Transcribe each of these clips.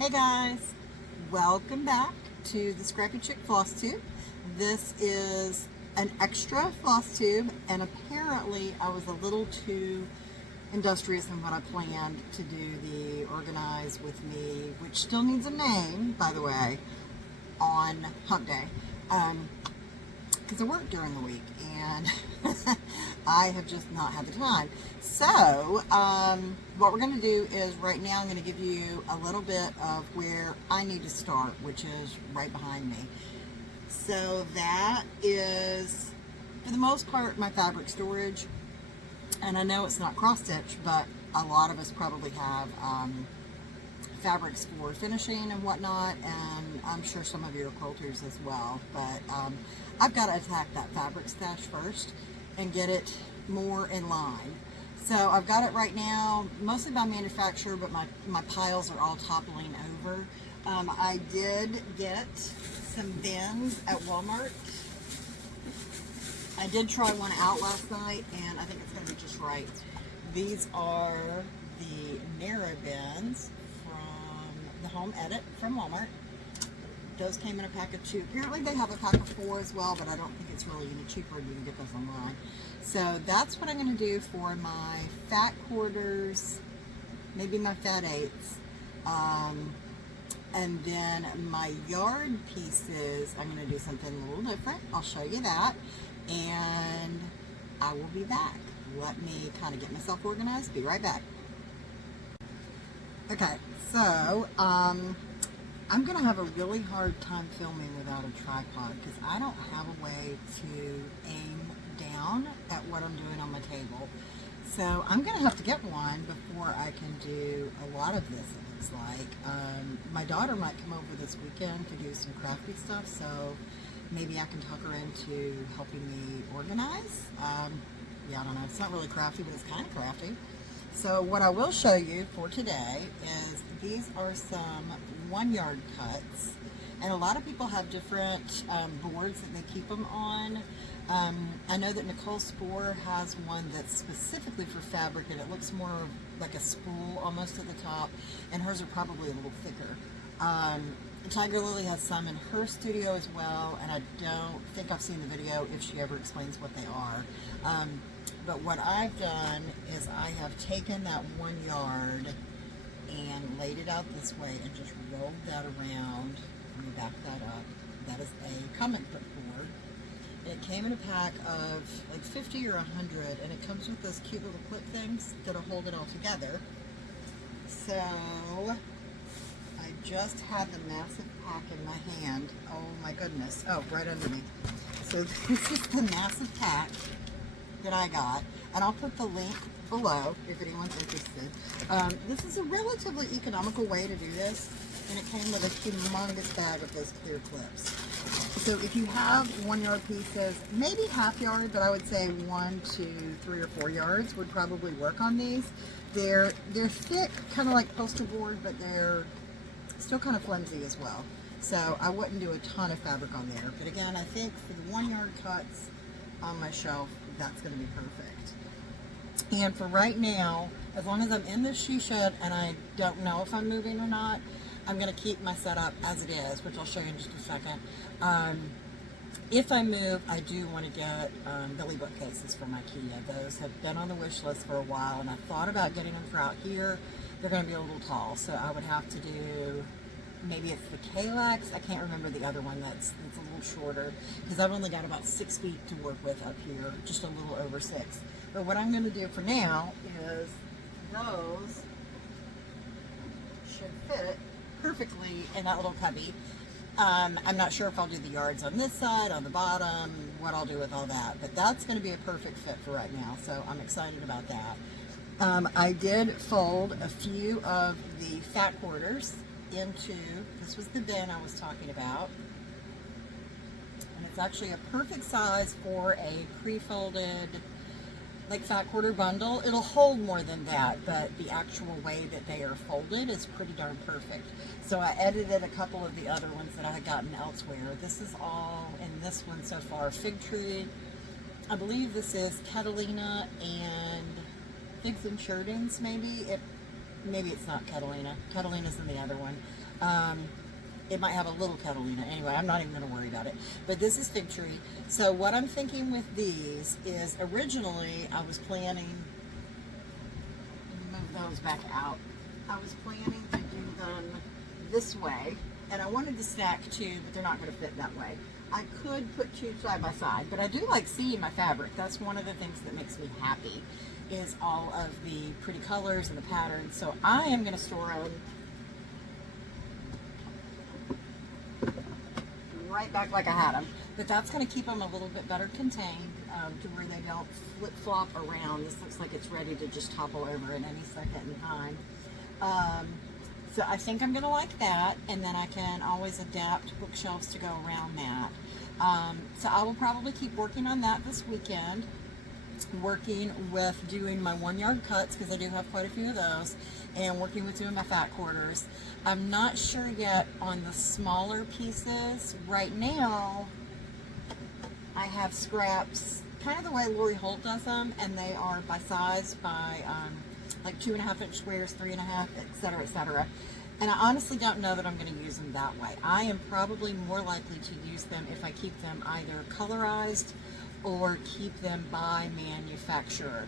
Hey guys, welcome back to the Scrappychick Flosstube. This is an extra floss tube, and apparently I was a little too industrious in what I planned to do the Organize With Me, which still needs a name, by the way, on hump day. Because I work during the week, and I have just not had the time. So, what we're going to do is right now I'm going to give you a little bit of where I need to start, which is right behind me. So that is, for the most part, my fabric storage. And I know it's not cross-stitch, but a lot of us probably have fabrics for finishing and whatnot, and I'm sure some of you are quilters as well. But I've got to attack that fabric stash first and get it more in line. So I've got it right now, mostly by manufacturer, but my piles are all toppling over. I did get some bins at Walmart. I did try one out last night, and I think it's going to be just right. These are the narrow bins from the Home Edit from Walmart. Those came in a pack of 2. Apparently they have a pack of 4 as well, but I don't think it's really any cheaper if you can get those online. So that's what I'm going to do for my fat quarters, maybe my fat eighths. And then my yard pieces, I'm going to do something a little different. I'll show you that. And I will be back. Let me kind of get myself organized. Be right back. Okay, so I'm going to have a really hard time filming without a tripod because I don't have a way to aim down at what I'm doing on my table. So I'm going to have to get one before I can do a lot of this, it looks like. My daughter might come over this weekend to do some crafty stuff, so maybe I can talk her into helping me organize. Yeah, I don't know. It's not really crafty, but it's kind of crafty. So what I will show you for today is these are some 1-yard cuts. And a lot of people have different boards that they keep them on. I know that Nicole Spohr has one that's specifically for fabric, and it looks more like a spool almost at the top, and hers are probably a little thicker. Tiger Lily has some in her studio as well, and I don't think I've seen the video if she ever explains what they are. But what I've done is I have taken that 1 yard and laid it out this way and just rolled that around. Let me back that up. That is a comic book board. And it came in a pack of like 50 or 100, and it comes with those cute little clip things that'll hold it all together. So I just had the massive pack in my hand. Oh my goodness. Oh, right under me. So this is the massive pack that I got, and I'll put the link below if anyone's interested. This is a relatively economical way to do this, and it came with a humongous bag of those clear clips. So if you have 1-yard pieces, maybe half yard, but I would say 1 to 3 or 4 yards would probably work on these. They're thick, kind of like poster board, but they're still kind of flimsy as well. So I wouldn't do a ton of fabric on there. But again, I think for the 1-yard cuts on my shelf, that's going to be perfect. And for right now, as long as I'm in the she shed and I don't know if I'm moving or not, I'm going to keep my setup as it is, which I'll show you in just a second. If I move, I do want to get Billy bookcases from IKEA. Those have been on the wish list for a while, and I thought about getting them for out here. They're going to be a little tall, so I would have to do, maybe it's the Kallax. I can't remember the other one that's a little shorter, because I've only got about 6 feet to work with up here, just a little over 6. But what I'm going to do for now is those should fit perfectly in that little cubby. I'm not sure if I'll do the yards on this side, on the bottom, what I'll do with all that, but that's going to be a perfect fit for right now, so I'm excited about that. I did fold a few of the fat quarters into, this was the bin I was talking about, and it's actually a perfect size for a pre-folded like fat quarter bundle. It'll hold more than that, but the actual way that they are folded is pretty darn perfect. So I edited a couple of the other ones that I had gotten elsewhere. This is all in this one so far. Fig Tree, I believe this is Catalina and Figs and Sherdings maybe. maybe it's not Catalina. Catalina's in the other one. It might have a little Catalina. Anyway, I'm not even going to worry about it. But this is Fig Tree. So what I'm thinking with these is originally I was planning, move those back out. I was planning to do them this way, and I wanted to stack two, but they're not going to fit that way. I could put two side by side, but I do like seeing my fabric. That's one of the things that makes me happy, is all of the pretty colors and the patterns. So I am going to store them right back like I had them, but that's going to keep them a little bit better contained, to where they don't flip-flop around. This looks like it's ready to just topple over at any second in time. So I think I'm going to like that, and then I can always adapt bookshelves to go around that. So I will probably keep working on that this weekend, working with doing my 1 yard cuts, because I do have quite a few of those, and working with doing my fat quarters. I'm not sure yet on the smaller pieces. Right now, I have scraps, kind of the way Lori Holt does them, and they are by size, by like 2.5 inch squares, 3.5, etc., etc. And I honestly don't know that I'm going to use them that way. I am probably more likely to use them if I keep them either colorized or keep them by manufacturer.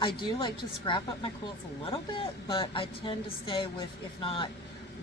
I do like to scrap up my quilts a little bit, but I tend to stay with, if not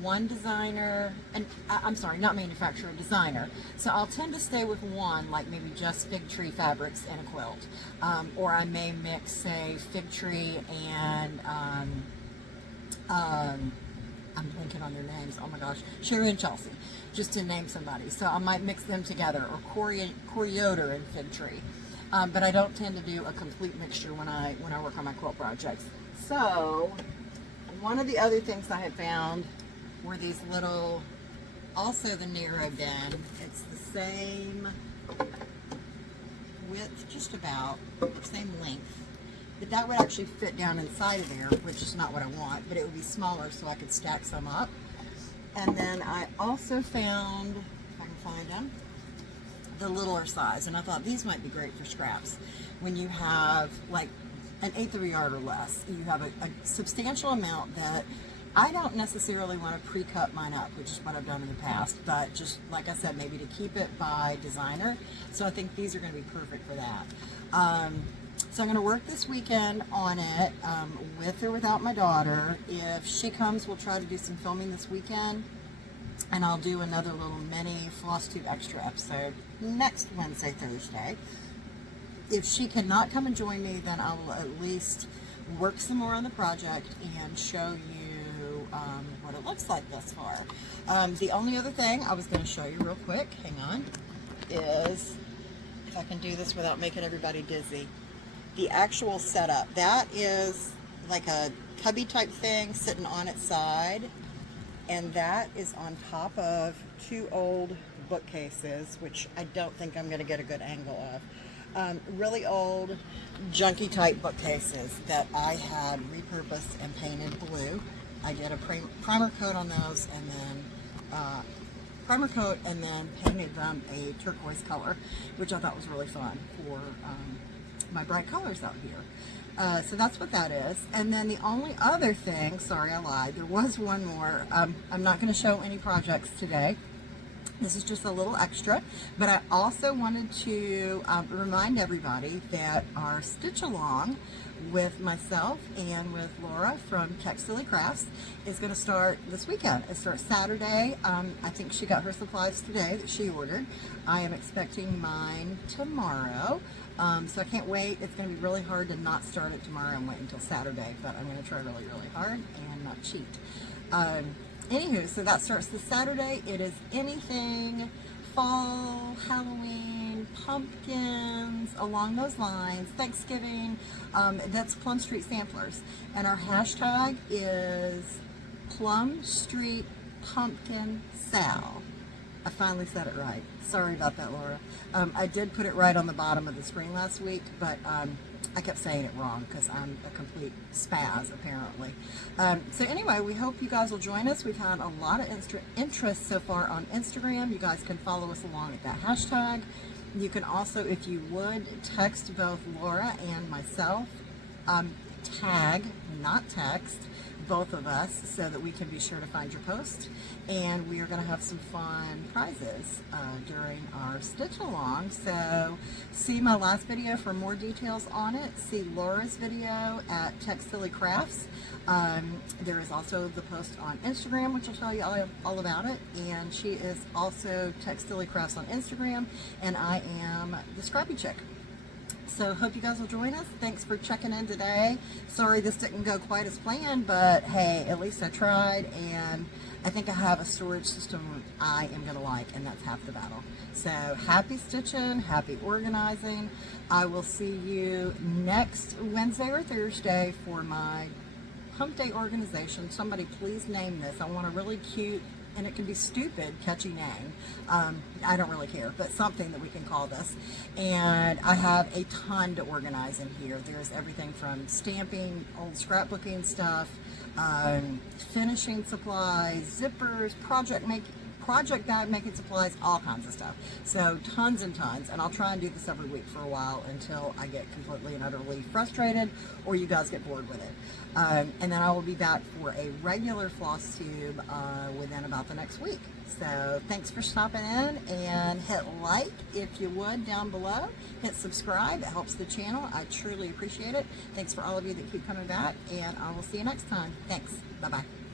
one designer, and I'm sorry, not manufacturer, designer. So I'll tend to stay with one, like maybe just Fig Tree fabrics in a quilt. Or I may mix, say, Fig Tree and, I'm blanking on their names, oh my gosh, Sherry and Chelsea, just to name somebody. So I might mix them together, or Corioder and Fig Tree. But I don't tend to do a complete mixture when I work on my quilt projects. So one of the other things I had found were these little, also the narrow den. It's the same width, just about, same length. But that would actually fit down inside of there, which is not what I want, but it would be smaller so I could stack some up. And then I also found, if I can find them, the littler size, and I thought these might be great for scraps. When you have like an 1/8 of a yard or less, you have a substantial amount that I don't necessarily want to pre-cut mine up, which is what I've done in the past, but just like I said, maybe to keep it by designer. So I think these are going to be perfect for that. So I'm going to work this weekend on it, with or without my daughter. If she comes, we'll try to do some filming this weekend, and I'll do another little mini Flosstube extra episode next Wednesday, Thursday. If she cannot come and join me, then I will at least work some more on the project and show you what it looks like thus far. The only other thing I was going to show you real quick, hang on, is, if I can do this without making everybody dizzy, the actual setup. That is like a cubby type thing sitting on its side, and that is on top of 2 old bookcases, which I don't think I'm going to get a good angle of. Really old, junky type bookcases that I had repurposed and painted blue. I did a primer coat on those, and then painted them a turquoise color, which I thought was really fun for my bright colors out here. So that's what that is. And then the only other thing, sorry I lied, there was one more. I'm not going to show any projects today. This is just a little extra, but I also wanted to remind everybody that our stitch along with myself and with Laura from Keck Silly Crafts is going to start this weekend. It starts Saturday. I think she got her supplies today that she ordered. I am expecting mine tomorrow. So I can't wait. It's going to be really hard to not start it tomorrow and wait until Saturday, but I'm going to try really, really hard and not cheat. Anywho, so that starts this Saturday. It is anything fall, Halloween, pumpkins, along those lines, Thanksgiving. That's Plum Street Samplers. And our hashtag is Plum Street Pumpkin SAL. I finally said it right. Sorry about that, Laura. I did put it right on the bottom of the screen last week, but I kept saying it wrong because I'm a complete spaz, apparently. So anyway, we hope you guys will join us. We've had a lot of interest so far on Instagram. You guys can follow us along at that hashtag. You can also, if you would, text both Laura and myself. tag, not text, both of us so that we can be sure to find your post. And we are going to have some fun prizes during our stitch along. So see my last video for more details on it. See Laura's video at Textily Crafts. There is also the post on Instagram, which will tell you all about it. And she is also Textily Crafts on Instagram, and I am the Scrappychick. So hope you guys will join us. Thanks for checking in today. Sorry this didn't go quite as planned, but hey, at least I tried, and I think I have a storage system I am going to like, and that's half the battle. So happy stitching, happy organizing. I will see you next Wednesday or Thursday for my hump day organization. Somebody please name this. I want a really cute, and it can be stupid, catchy name. I don't really care, but something that we can call this. And I have a ton to organize in here. There's everything from stamping, old scrapbooking stuff, finishing supplies, zippers, project bag making supplies, all kinds of stuff. So tons and tons, and I'll try and do this every week for a while until I get completely and utterly frustrated or you guys get bored with it. And then I will be back for a regular Flosstube within about the next week. So thanks for stopping in, and hit like if you would down below. Hit subscribe, it helps the channel. I truly appreciate it. Thanks for all of you that keep coming back, and I will see you next time. Thanks. Bye-bye.